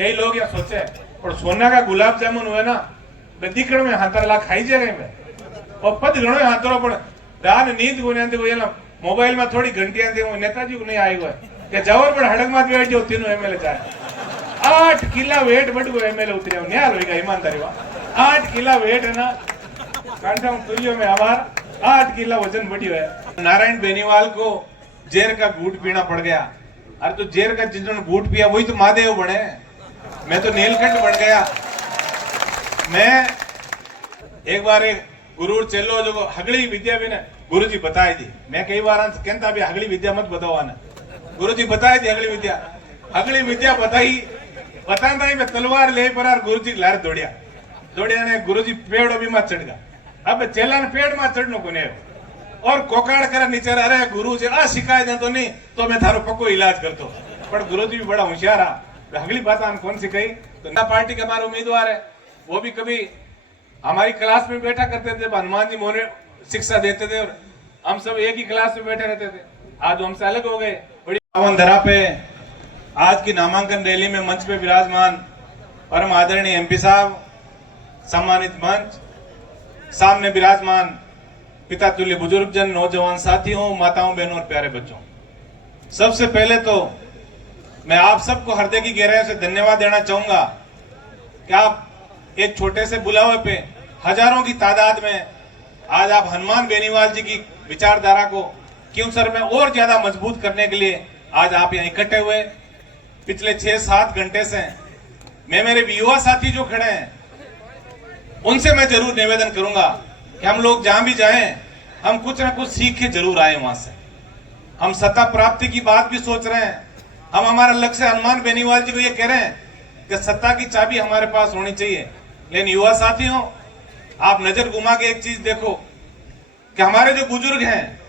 कई लोग यहाँ सोचे और सोना का गुलाब जामुन हुए ना दीकड़ में हाथरा खाई जाए में और पद घणो हाथरो पण दान नींद गुने अंदे कोई ना मोबाइल में थोड़ी घंटियां दे नेताजी को नहीं आई हुआ के जवर पण हड़क में बैठ जो तीनों एमएलए जाए 8 किला वेट बड़ो एमएलए उतरे न्याल होगा ईमानदारी वा 8 किला वेट है ना कांठा तुरियो में आवार 8 किला वजन बढ़ियो है। नारायण बेनीवाल को जेर का घूट पीना पड़ गया। अरे तो जेर का जिन्होंने घूट पिया वही तो महादेव बने, मैं तो नीलकंठ बन गया। मैं एक बार एक गुरु चेलो जो हगली विद्या भी ने गुरुजी बताई दी, मैं कई बार कहता भी हगली विद्या मत बताओ ना, गुरुजी बताई दी हगली विद्या बताई बताता ही मैं तलवार ले पर गुरुजी लार दौड़िया ने गुरुजी पेड़ भी मत चढ़ गया। अब चेला ने पेड़ में चढ़ने को नहीं और कोकाड़ कर नीचे अरे गुरु जी आ शिकायत है तो नहीं तो मैं थारो पक्को इलाज करतो, पर गुरुजी भी बड़ा होशियार रहा। अगली बात हम कौन सी कही तो ना पार्टी के हमारे उम्मीदवार है वो भी कभी हमारी क्लास में बैठा करते थे, हनुमान जी मोरे शिक्षा देते थे और हम सब एक ही क्लास में बैठे रहते थे। आज हमसे अलग हो गए। बड़ी पावन धरा पे आज की नामांकन रैली में मंच पे विराजमान परम आदरणीय एमपी साहब, सम्मानित मंच, सामने विराजमान पिता तुल्य बुजुर्ग जन, नौजवान साथियों, माताओं, बहनों और प्यारे बच्चों, सबसे पहले तो मैं आप सबको हृदय की गहराई से धन्यवाद देना चाहूंगा कि आप एक छोटे से बुलावे पे हजारों की तादाद में आज आप हनुमान बेनीवाल जी की विचारधारा को क्योंसर में और ज्यादा मजबूत करने के लिए आज आप यहाँ इकट्ठे हुए। पिछले 6-7 घंटे से मैं मेरे युवा साथी जो खड़े हैं उनसे मैं जरूर निवेदन करूंगा कि हम लोग जहां भी जाएं हम कुछ ना कुछ सीख के जरूर आए वहां से। हम सत्ता प्राप्ति की बात भी सोच रहे हैं, हम हमारा लक्ष्य हनुमान बेनीवाल जी को ये कह रहे हैं कि सत्ता की चाबी हमारे पास होनी चाहिए। लेकिन युवा साथियों आप नजर घुमा के एक चीज देखो कि हमारे जो बुजुर्ग हैं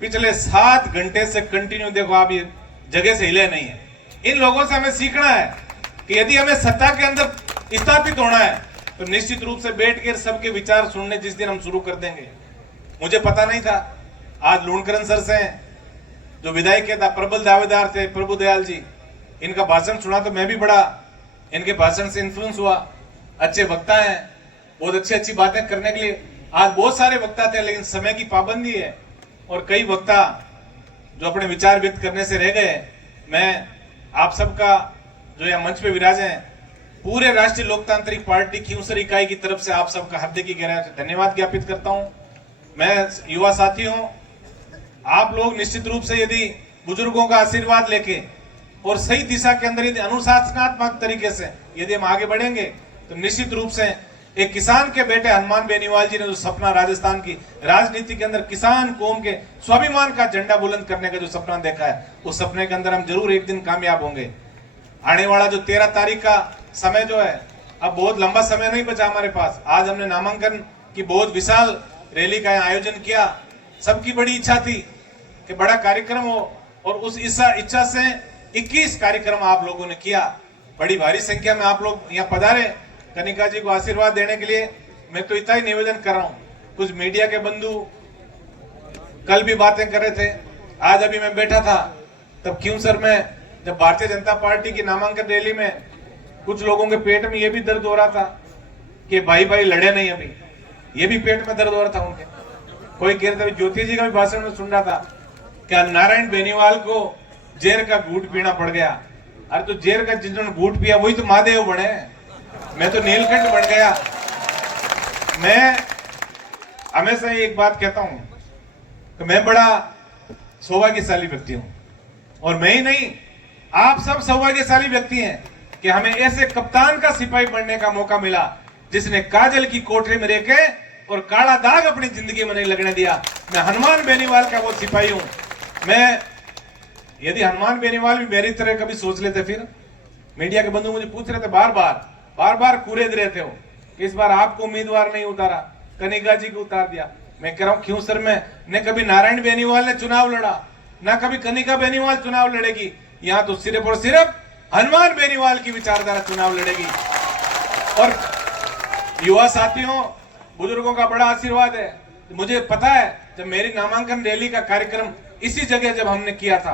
पिछले 7 घंटे से कंटिन्यू देखो आप ये जगह से हिले नहीं है। इन लोगों से हमें सीखना है कि यदि हमें सत्ता के अंदर स्थापित होना है तो निश्चित रूप से बैठ कर सबके विचार सुनने जिस दिन हम शुरू कर देंगे। मुझे पता नहीं था, आज लूणकरण सर से जो विधायक था प्रबल दावेदार थे प्रभु दयाल जी, इनका भाषण सुना तो मैं भी बड़ा इनके भाषण से इन्फ्लुएंस हुआ। अच्छे वक्ता हैं, बहुत अच्छी बातें करने के लिए आज बहुत सारे वक्ता थे, लेकिन समय की पाबंदी है और कई वक्ता जो अपने विचार व्यक्त करने से रह गए। मैं आप सबका जो यहाँ मंच पे विराजे हैं पूरे राष्ट्रीय लोकतांत्रिक पार्टी खींवसर इकाई की तरफ से आप सबका हृदय की गहराई से धन्यवाद ज्ञापित करता हूं। मैं युवा साथियों आप लोग निश्चित रूप से यदि बुजुर्गों का आशीर्वाद लेके और सही दिशा के अंदर यदि अनुशासनात्मक तरीके से यदि हम आगे बढ़ेंगे तो निश्चित रूप से एक किसान के बेटे हनुमान बेनीवाल जी ने जो सपना राजस्थान की राजनीति के अंदर किसान कौम के स्वाभिमान का झंडा बुलंद करने का जो सपना देखा है उस सपने के अंदर हम जरूर एक दिन कामयाब होंगे। आने वाला जो 13 तारीख का समय जो है अब बहुत लंबा समय नहीं बचा हमारे पास। आज हमने नामांकन की बहुत विशाल रैली का आयोजन किया। सबकी बड़ी इच्छा थी कि बड़ा कार्यक्रम हो और उस इच्छा से 21 कार्यक्रम आप लोगों ने किया। बड़ी भारी संख्या में आप लोग यहाँ पधारे कनिका जी को आशीर्वाद देने के लिए। मैं तो इतना ही निवेदन कर रहा हूँ, कुछ मीडिया के बंधु कल भी बातें कर रहे थे, आज अभी मैं बैठा था तब क्योंसर में जब भारतीय जनता पार्टी की नामांकन रैली में कुछ लोगों के पेट में ये भी दर्द हो रहा था कि भाई भाई लड़े नहीं, अभी ये भी पेट में दर्द हो रहा था उनके। कोई कह रहे थे, ज्योति जी का भी भाषण में सुन रहा था क्या नारायण बेनीवाल को जेर का घूट पीना पड़ गया। अरे तो जेर का जिन्होंने घूट पिया वही तो महादेव बने, मैं तो नीलकंठ बन गया। मैं हमेशा एक बात कहता हूं कि मैं बड़ा सौभाग्यशाली व्यक्ति हूं और मैं ही नहीं आप सब सौभाग्यशाली व्यक्ति हैं कि हमें ऐसे कप्तान का सिपाही बनने का मौका मिला जिसने काजल की कोठरी में रहके और काला दाग अपनी जिंदगी में नहीं लगने दिया। मैं हनुमान बेनीवाल का वो सिपाही हूं। मैं यदि हनुमान बेनीवाल भी मेरी तरह कभी सोच लेते, फिर मीडिया के बंधु मुझे पूछ रहे थे बार बार कुरेद रहे थे वो, इस बार आपको उम्मीदवार नहीं उतारा, कनिका जी को उतार दिया। मैं कह रहा हूं क्योंसर में न कभी नारायण बेनीवाल ने चुनाव लड़ा ना कभी कनिका बेनीवाल चुनाव लड़ेगी, यहाँ तो सिर्फ और सिर्फ हनुमान बेनीवाल की विचारधारा चुनाव लड़ेगी। और युवा साथियों बुजुर्गों का बड़ा आशीर्वाद है। मुझे पता है जब मेरी नामांकन रैली का कार्यक्रम इसी जगह जब हमने किया था,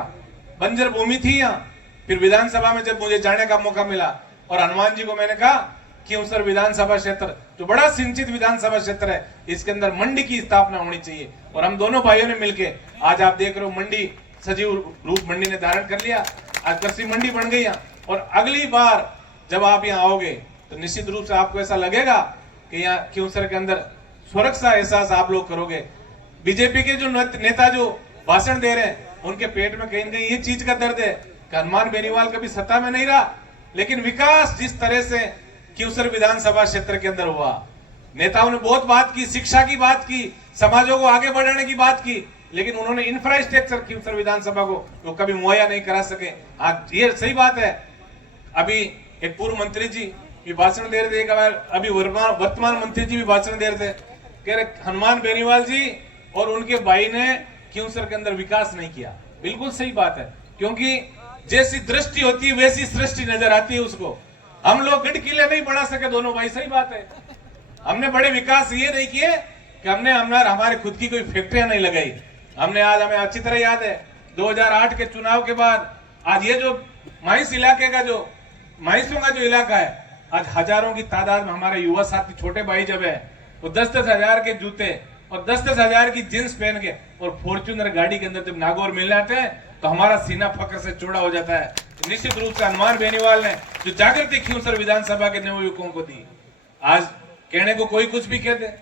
बंजर भूमि थी यहाँ, फिर विधानसभा में जब मुझे जाने का मौका मिला और हनुमान जी को मैंने कहा कि उस विधानसभा क्षेत्र जो बड़ा सिंचित विधानसभा क्षेत्र है, इसके अंदर मंडी की स्थापना होनी चाहिए। और हम दोनों भाइयों ने मिलकर आज आप देख रहे हो मंडी सजीव रूप मंडी ने धारण कर लिया, आज कृषि मंडी बन गई है। और अगली बार जब आप यहाँ आओगे तो निश्चित रूप से आपको ऐसा लगेगा कि यहाँ क्योंसर के अंदर सुरक्षा एहसास आप लोग करोगे। बीजेपी के जो नेता जो भाषण दे रहे हैं उनके पेट में कहीं ना कहीं ये चीज का दर्द है कि हनुमान बेनीवाल कभी सत्ता में नहीं रहा, लेकिन विकास जिस तरह से क्योंसर विधानसभा क्षेत्र के अंदर हुआ, नेताओं ने बहुत बात की, शिक्षा की बात की, समाजों को आगे बढ़ाने की बात की, लेकिन उन्होंने इंफ्रास्ट्रक्चर क्योंसर विधानसभा को वो कभी मुहैया नहीं करा सके। हाँ, ये सही बात है। अभी एक पूर्व मंत्री जी भी भाषण दे रहे थे, अभी वर्तमान मंत्री जी भी भाषण दे रहे थे, कह रहे हनुमान बेनीवाल जी और उनके भाई ने क्योंसर के अंदर विकास नहीं किया। बिल्कुल सही बात है, क्योंकि जैसी दृष्टि होती है वैसी सृष्टि नजर आती है उसको। हम लोग गढ़ किले नहीं बढ़ा सके दोनों भाई, सही बात है। हमने बड़े विकास ये नहीं किए कि हमने हमारे खुद की कोई फैक्ट्रियां नहीं लगाई। हमने आज, हमें अच्छी तरह याद है 2008 के चुनाव के बाद आज ये जो माइस इलाके का जो माइसों का जो इलाका है, आज हजारों की तादाद में हमारे युवा साथी छोटे भाई जब है वो 10-10 हजार के जूते और 10-10 हजार की जींस पहन के और फॉर्च्यूनर गाड़ी के अंदर जब नागौर मिल जाते हैं तो हमारा सीना फक्र से चौड़ा हो जाता है। तो निश्चित रूप से हनुमान बेनीवाल ने जो जागृति क्योंसर विधानसभा के नवयुवकों को दी, आज कहने को कोई कुछ भी कहते,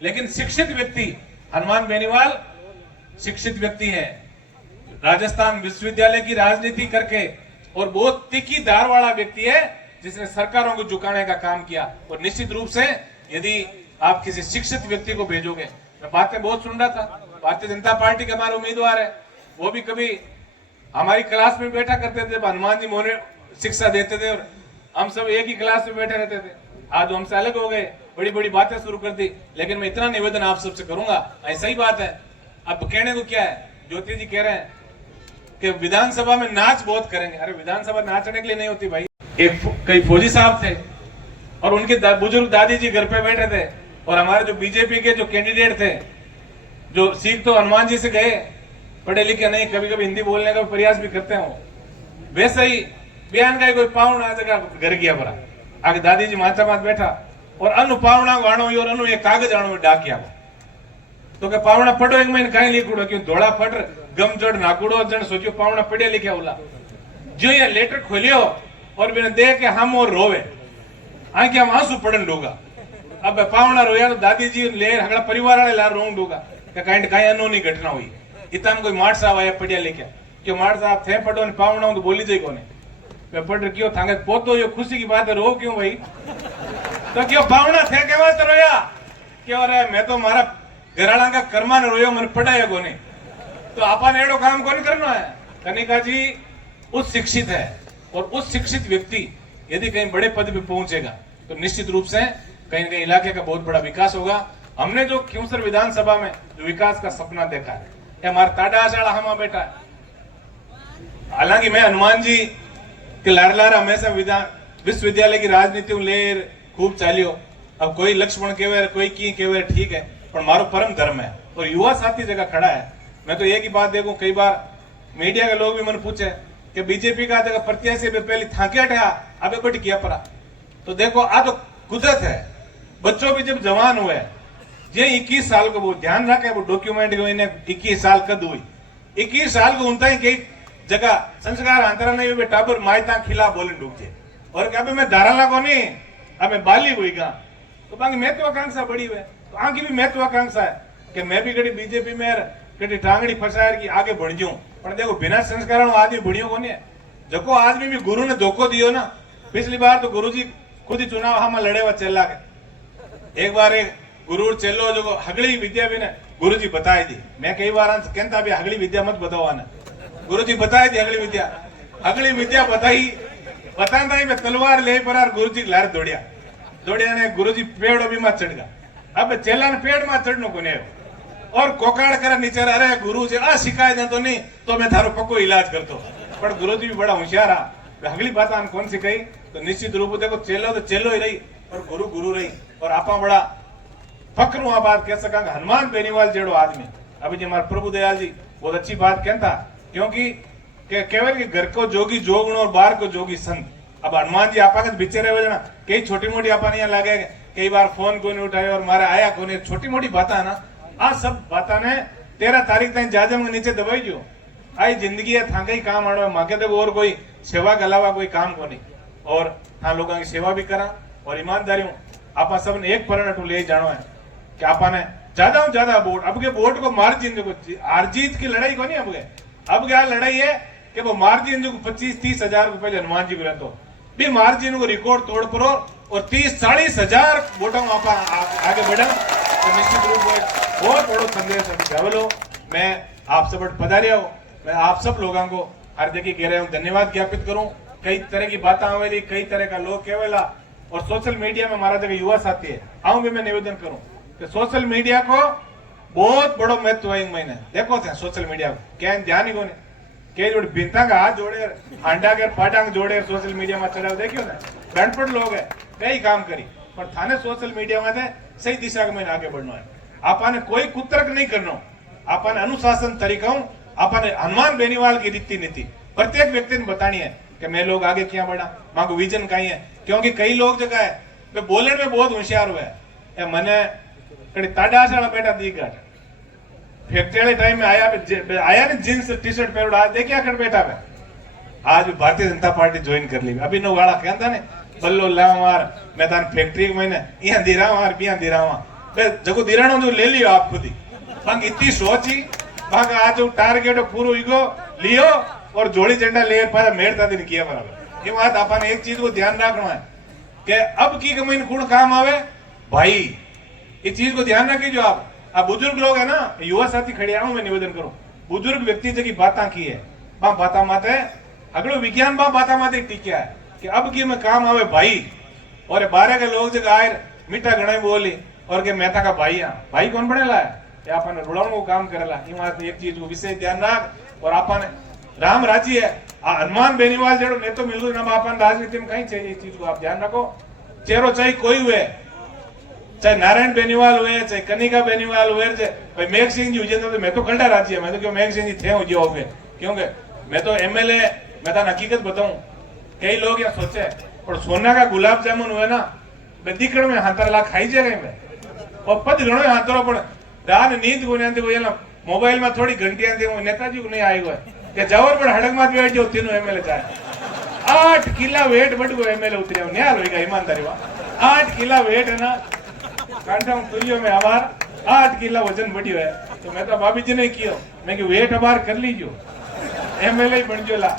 लेकिन शिक्षित व्यक्ति हनुमान बेनीवाल शिक्षित व्यक्ति है। राजस्थान विश्वविद्यालय की राजनीति करके और बहुत तीखी धार वाला व्यक्ति है जिसने सरकारों को झुकाने का काम किया। और निश्चित रूप से यदि आप किसी शिक्षित व्यक्ति को भेजोगे, मैं बातें बहुत सुन रहा था, भारतीय जनता पार्टी के हमारे उम्मीदवार है, वो भी कभी हमारी क्लास में बैठा करते थे, हनुमान जी मोहन शिक्षा देते थे और हम सब एक ही क्लास में बैठे रहते थे। आज हमसे अलग हो गए, बड़ी बड़ी बातें शुरू कर दी, लेकिन मैं इतना निवेदन आप सबसे करूंगा, ऐसा ही बात है। अब कहने को क्या है, ज्योति जी कह रहे हैं कि विधानसभा में नाच बहुत करेंगे। अरे विधानसभा नाचने के लिए नहीं होती भाई। एक कई फौजी साहब थे और उनके बुजुर्ग दादी जी घर पे बैठे थे और हमारे जो बीजेपी के जो कैंडिडेट थे, जो सीख तो हनुमान जी से गए, पढ़े लिखे नहीं, कभी कभी हिंदी बोलने का प्रयास भी करते हो, वैसे ही बयान का कोई पावना जगह घर गया परा आगे दादी जी माथा माथ बैठा और अनु पावना को आणो और अनु एक कागज आणो डाकिया तो के पावना पढ़ो एक महीने कहीं लिखूड़ो क्यों धोड़ा फट गम जड़ नाकूड़ो जन सोचो पावना पढ़िया लिखा बोला जो ये लेटर खोलियो और मैंने देख के हम और रोवे आंखें हम आंसू पड़न डूगा। अब पावना रोया तो दादी जी ले हगड़ा परिवार वाले ला रो डूगा कहीं कहीं अनोनी घटना हुई। इतना कोई माठ साहब आया पढ़िया लिखा क्यों माठ साहब थे पढ़ो ने पावना तो बोली जाए कोने पढ़ क्यों थांगे पोतो ये खुशी की बात है रो क्यों भाई तो क्यों पावना थे के वास्ते रोया क्यों रे मैं तो मारा घराड़ा का कर्मा ने रोयो मैंने पढ़ाया कोने तो आपा ने एडो काम कौन करना है। कनिका जी उस शिक्षित है और उस शिक्षित व्यक्ति यदि कहीं बड़े पद पे पहुंचेगा तो निश्चित रूप से कहीं न कहीं इलाके का बहुत बड़ा विकास होगा। हमने जो क्योंसर विधानसभा में जो विकास का सपना देखा है हमारा ताडा आशाड़ा हमा बेटा है। हालांकि मैं हनुमान जी के लार हमेशा विश्वविद्यालय की राजनीति में ले खूब चालियो। अब कोई लक्ष्मण केवे कोई की केवे ठीक है पर मारो परम धर्म है और युवा साथी जगह खड़ा है। मैं तो एक ही बात देखूं कई बार मीडिया के लोग भी मन पूछे कि बीजेपी का जगह प्रत्याशी पे पहले थाके हटा अबे बट किया पड़ा तो देखो आ तो कुदरत है। बच्चों भी जब जवान हुए ये 21 साल को वो ध्यान रखे वो डॉक्यूमेंट को इन्हें 21 साल कद हुई 21 साल को उनता ही कई जगह संस्कार अंतरा नहीं हुए टाबर मायता खिलाफ बोले डूबे और अभी मैं धाराला को नहीं अब मैं बाली हुई गा तो बाकी महत्वाकांक्षा बड़ी हुई तो आगे भी महत्वाकांक्षा है कि मैं भी कड़ी बीजेपी में कड़ी टांगड़ी फसायर की आगे बढ़ जाऊं पर देखो बिना संस्कार आदमी बढ़ियो को नहीं जको आदमी भी गुरु ने धोखो दियो ना। पिछली बार तो गुरु जी खुद ही चुनाव हम लड़े हुआ चेला के एक बार एक गुरु चेलो जो हगली विद्या भी ने गुरु जी बताई दी। मैं कई बार कहता भी हगली विद्या मत बताओ ना गुरु जी बताई दी हगली विद्या बताई बताता ही मैं तलवार ले पर गुरु जी लार दौड़िया ने गुरु जी पेड़ भी मत चढ़ गया। अब चेला ने पेड़ मत चढ़नो को नहीं और कोकाड़ कर नीचे अरे गुरु जी आ शिकायत तो नहीं तो मैं थारो पक्को इलाज करतो पर गुरु जी भी बड़ा होशियार रहा। अगली बात आन कौन सी कही तो निश्चित रूप देखो चेलो तो चेलो ही रही और गुरु गुरु रही और आपा बड़ा फक्र वहां बात कह सका हनुमान बेनीवाल जेड़ो आदमी अभी जी हमारे प्रभु दयाल जी बहुत अच्छी बात कहता क्योंकि केवल कि घर को जोगी जोगण और बाहर को जोगी संत अब हनुमान जी आपा के बीचे रहे ना कई छोटी मोटी आपा यहाँ लागे कई बार फोन को नहीं उठाए और मारे आया को नहीं छोटी मोटी बात है ना आ सब बात ने 13 तारीख तक जाजम के नीचे दबाई जो आई जिंदगी है था कहीं काम आड़ो मांगे तो और कोई सेवा के अलावा कोई काम को नहीं और हाँ लोगों की सेवा भी करा और ईमानदारी आपा सब ने एक परिणाम ले जानो है कि आपा ने ज्यादा वोट अब के वोट को मार्जिन जो हार जीत की लड़ाई को नहीं अब क्या लड़ाई है कि वो मार्जिन जो 25-30 हजार रुपए हनुमान जी को तो भी मार्जिन को रिकॉर्ड तोड़ पड़ो और 30-40 हजार वोटों आप आगे बढ़ा तो निश्चित रूप में बहुत बड़ो संदेश जावलो। मैं आप सब पधारिया हूँ, मैं आप सब लोगों को हर जगह कह रहा हूँ धन्यवाद ज्ञापित करूँ। कई तरह की बातें आवेली कई तरह का लोग केवला और सोशल मीडिया में हमारा जगह युवा साथी है आऊं भी मैं निवेदन करूं कि सोशल मीडिया को बहुत बड़ो महत्व है महीने देखो थे सोशल मीडिया को क्या ध्यान ही को नहीं के जोड़े बिंता का हाथ जोड़े हांडा के पाटांग जोड़े सोशल मीडिया में चढ़ाव देखियो ना गणपट लोग है कई काम करी पर थाने सोशल मीडिया में सही दिशा में आगे बढ़ना है आपने कोई कुतर्क नहीं करना आपने अनुशासन तरीका आपने हनुमान बेनीवाल की रीति नीति प्रत्येक व्यक्ति ने बतानी है कि मैं लोग आगे क्या बढ़ा मांगो विजन कहीं है क्योंकि कई लोग जगह है वे बोलने में बहुत होशियार हुए है मने कड़ी ताड़ा बेटा दी गट फैक्ट्री वाले टाइम में आया ने जींस टी शर्ट पहनो आज देखिया कर बेटा पे आज भारतीय जनता पार्टी ज्वाइन कर ली अभी नो वाला कहता ने बल्लो लाव मार मैं तान फैक्ट्री में ने यहां दे रहा मार बिया दे रहा बे जको दिराणो जो ले लियो आप खुद ही बाकी इतनी सोची बाकी आज टारगेट पूरो ईगो लियो और जोड़ी झंडा ले पर मेड़ता दिन किया बराबर ये बात अपन एक चीज को ध्यान रखना है कि अब की कमीन कौन काम आवे भाई ये चीज को ध्यान रखिए जो आप बुजुर्ग लोग है ना युवा साथी खड़े आऊं मैं निवेदन करूं बुजुर्ग व्यक्ति जगह बातें की है बाता माते अगलो विज्ञान बाता माते टिकिया है कि अब की में काम आवे भाई और 12 के लोग जगह आए मीठा गणे बोली और के मेहता का भाई कौन बनेला है ये अपन रुड़ाण को काम करेला ये एक चीज को विशेष ध्यान रख और अपन राम राजी है हनुमान बेनीवाल जेड़ो नेतो मिलू ना अपन राजनीति में कहीं चाहिए चीज को आप ध्यान रखो चेहरो चाहे कोई हुए चाहे नारायण बेनीवाल हुए चाहे कनिका बेनीवाल हुए भाई मेघ सिंह जी हुए तो मैं तो कंडा राजी है मैं तो क्यों मेघ सिंह जी थे हो जो गए क्योंकि मैं तो एमएलए मैं तो हकीकत बताऊं कई लोग यहाँ सोचे और सोना का गुलाब जामुन हुए ना दिखण में हाथर ला खाई जाए मैं और पद घणो हाथरो पण दान नींद गुन्यांती हुए ना मोबाइल में थोड़ी घंटियां थी नेताजी को नहीं आई हुआ કે જવર પણ હડકમાં બેઠ જો તેનું એમએલએ ચાહે 8 કિલા વેટ બડગો એમએલએ ઉતર્યો ન્યા લોઈ કા ઈમાનદારી વા 8 કિલા વેટ है ना कांटा तुलियो में आवार 8 किला वजन बढ़ियो है तो मैं तो भाभी जी ने कियो मैं कि वेट अबार कर लीजो एमएलए बन जो ला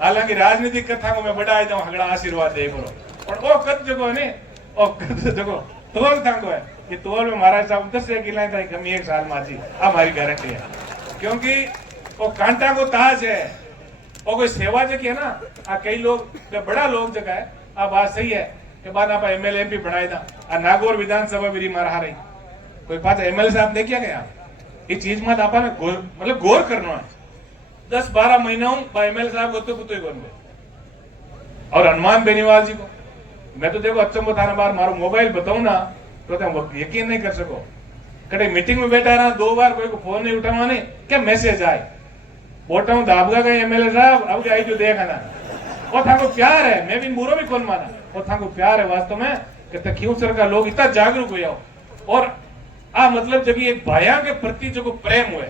हालांकि राजनीतिक कथा को मैं बढ़ाई जाऊं हगड़ा आशीर्वाद दे करो पर ओ कद जगो ने ओ कद जगो तोल थांगो है कि तोल में महाराज साहब 10 किला था कमी एक साल में थी हमारी गारंटी है क्योंकि वो कांटा को ताज है और कोई सेवा जो है ना कई लोग बड़ा लोग जगह है बात सही है कि बाद आप एमएलए एमपी बनाए था नागौर विधानसभा मेरी मारा रही कोई बात एमएलए साहब देखिए क्या ये चीज मत आप मतलब गौर करना है 10-12 महीना एमएलए साहब को तो और हनुमान बेनीवाल जी को मैं तो देखो अच्छा थाना बार मारो मोबाइल बताऊं ना तो यकीन नहीं कर सको कटे मीटिंग में बैठा रहा 2 बार कोई को फोन नहीं उठावा नहीं क्या मैसेज आए बोटा हूं दाबगा का एमएलए साहब अब क्या आई जो देखा ना वो था को प्यार है मैं भी बुरो भी कौन माना वो था को प्यार है वास्तव में कि तखीउसर का लोग इतना जागरूक हुए और मतलब जब एक भाइया के प्रति जो प्रेम हुए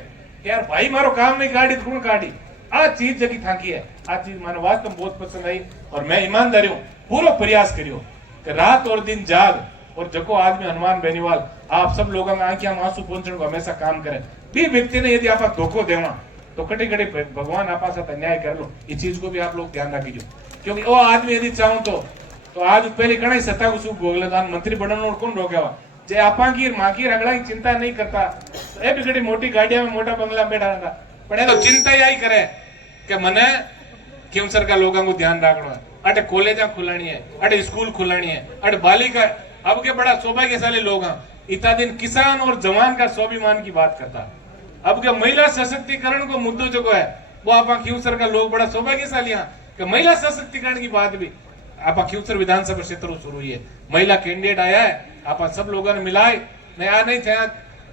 यार भाई मारो काम नहीं काटी कौन काटी आ चीज जगी थाकी है आ चीज माने वास्तव में बहुत पसंद आई और मैं ईमानदारी हूं पूरा प्रयास करियो कि रात और दिन जाग और जको आदमी हनुमान बेनीवाल आप सब लोगों में आंखियां में आंसू पहुंचने को हमेशा काम करे भी व्यक्ति ने यदि आप धोखो देवा तो कटे कटे भगवान आपा साथ अन्याय कर लो इस चीज को भी आप लोग ध्यान रखिए क्योंकि वो आदमी यदि चाहूं तो आज पहले कणाई सत्ता को सुख भोगलेदान मंत्री बनने और कौन रोकेवा जे आपा की मां की रगड़ा की चिंता नहीं करता ए बिगड़ी मोटी गाड़िया में मोटा बंगला में बैठा रहता पण तो चिंता यही करे कि मने केमसर का लोगों को ध्यान रखना है अटे कॉलेजा खुलानी है अटे स्कूल खुलानी है अटे बालिका अब के बड़ा सौभाग्यशाली लोग हैं इतना दिन किसान और जवान का स्वाभिमान की बात करता अब के महिला सशक्तिकरण को मुद्दों जो है वो आप खींवसर का लोग बड़ा सौभाग्यशाली हैं कि महिला सशक्तिकरण की बात भी आप खींवसर विधानसभा क्षेत्र शुरू हुई है महिला कैंडिडेट आया है आप सब लोगों ने मिलाए मैं आ नहीं थे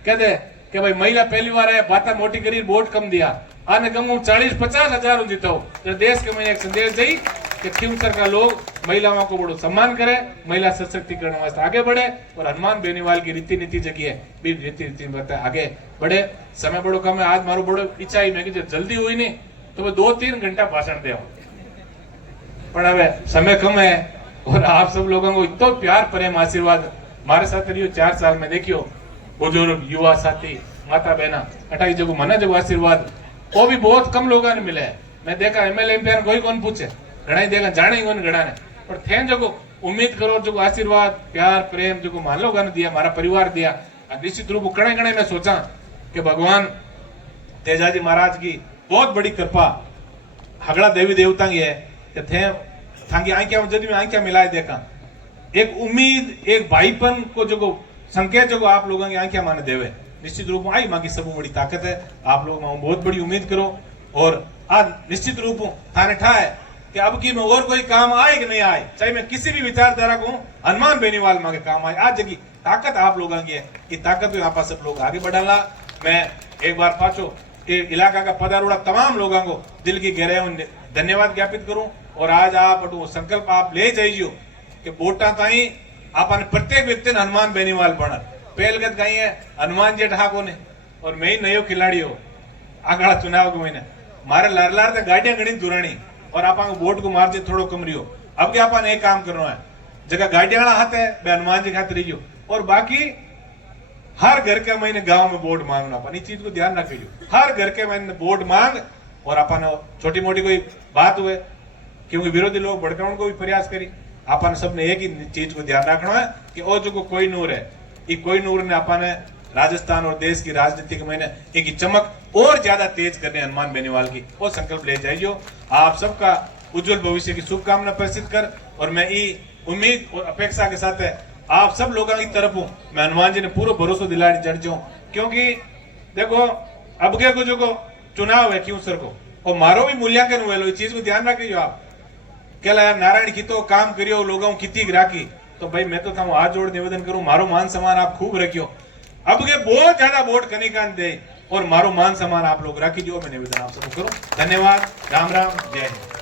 कह दे कि भाई महिला पहली बार है बाता मोटी करी वोट कम दिया आने कम 40-50 हजार जीतो तो देश के मैंने एक संदेश दी कि खींवसर का लोग महिलाओं को बड़ो सम्मान करे, महिला सशक्तिकरण वास्ते आगे बढ़े और हनुमान बेनीवाल की रीति नीति जगह भी रीति बताए आगे बढ़े। समय बड़ो कम है, आज मारो बड़ो इच्छा ही मैं कि जल्दी हुई नहीं तो मैं 2-3 घंटा भाषण दे, पर हवे समय कम है और आप सब लोगों को इतना प्यार प्रेम आशीर्वाद मारे साथ रहियो 4 साल में देखियो, बुजुर्ग युवा साथी माता बहना अठाई जगो मना जब आशीर्वाद वो भी बहुत कम लोगों ने मिले है। मैं देखा एमएलए एमपी कोई कौन पूछे, घना ही देखा जाने ही कौन घना ने, पर थे जो उम्मीद करो जो आशीर्वाद प्यार प्रेम जो मान लोगों ने दिया, हमारा परिवार दिया, निश्चित रूप कणे कणे मैं सोचा कि भगवान तेजाजी महाराज की बहुत बड़ी कृपा हगड़ा देवी देवता की है कि थे थांगी आंखिया में जब आंखिया मिलाए देखा एक उम्मीद एक भाईपन को जो संकेत जो आप लोगों की आंखिया माने देवे, निश्चित रूप में आई माँ की सब बड़ी ताकत है। आप लोग बहुत बड़ी उम्मीद करो और आज निश्चित रूप थाने ठा है कि अब की में और कोई काम आए कि नहीं आए, चाहे मैं किसी भी विचारधारा को हनुमान बेनीवाल मांगे काम आए, आज जगी ताकत आप लोगों की है, ये ताकत आप सब लोग आगे बढ़ाला। मैं एक बार पाचो कि इलाका का पधारोड़ा तमाम लोगों को दिल की गहराई धन्यवाद ज्ञापित करूं और आज आप संकल्प आप ले जाइयो कि वोटा ताई आपने प्रत्येक व्यक्ति ने हनुमान बेनीवाल बना पहलगत कहीं है हनुमान जी ठाको ने और मैं ही नयो खिलाड़ी हो आगड़ा चुनाव को महीने मारे लार लार तो गाड़ियां गणी दुरानी और आप वोट को मार थोड़ो कम रही हो। अब क्या अपन एक काम करना है, जगह गाड़ियां हाथ है बे हनुमान जी खातिर रहियो और बाकी हर घर के महीने गांव में वोट मांगना, अपन इस चीज को ध्यान रखियो, हर घर के महीने वोट मांग और अपन छोटी मोटी कोई बात हुए क्योंकि विरोधी लोग भड़काने को भी प्रयास करी, अपन सबने एक ही चीज को ध्यान रखना है कि ओ जो कोई नूर है, ये कोई नूर ने अपन राजस्थान और देश की राजनीति के महीने एक चमक और ज्यादा तेज करने हनुमान बेनीवाल की वो संकल्प ले जाइयो। आप सबका उज्जवल भविष्य की शुभकामना प्रसिद्ध कर और मैं ये उम्मीद और अपेक्षा के साथ है आप सब लोगों की तरफ हूं, मैं हनुमान जी ने पूरा भरोसा दिलाने चढ़ जाऊं क्योंकि देखो अब के को जो चुनाव है खींवसर को और मारो भी मूल्यांकन हुए लो, इस चीज को ध्यान रखियो आप क्या यार नारायण की तो काम करियो लोगों कितनी राखी तो भाई मैं तो था हाथ जोड़ निवेदन करूं मारो मान सम्मान आप खूब रखियो, अब के बहुत ज्यादा वोट कनिकान दे और मारो मान सम्मान आप लोग राखी जो मैं निवेदन आप सबको करूं। धन्यवाद, राम राम, जय हिंद।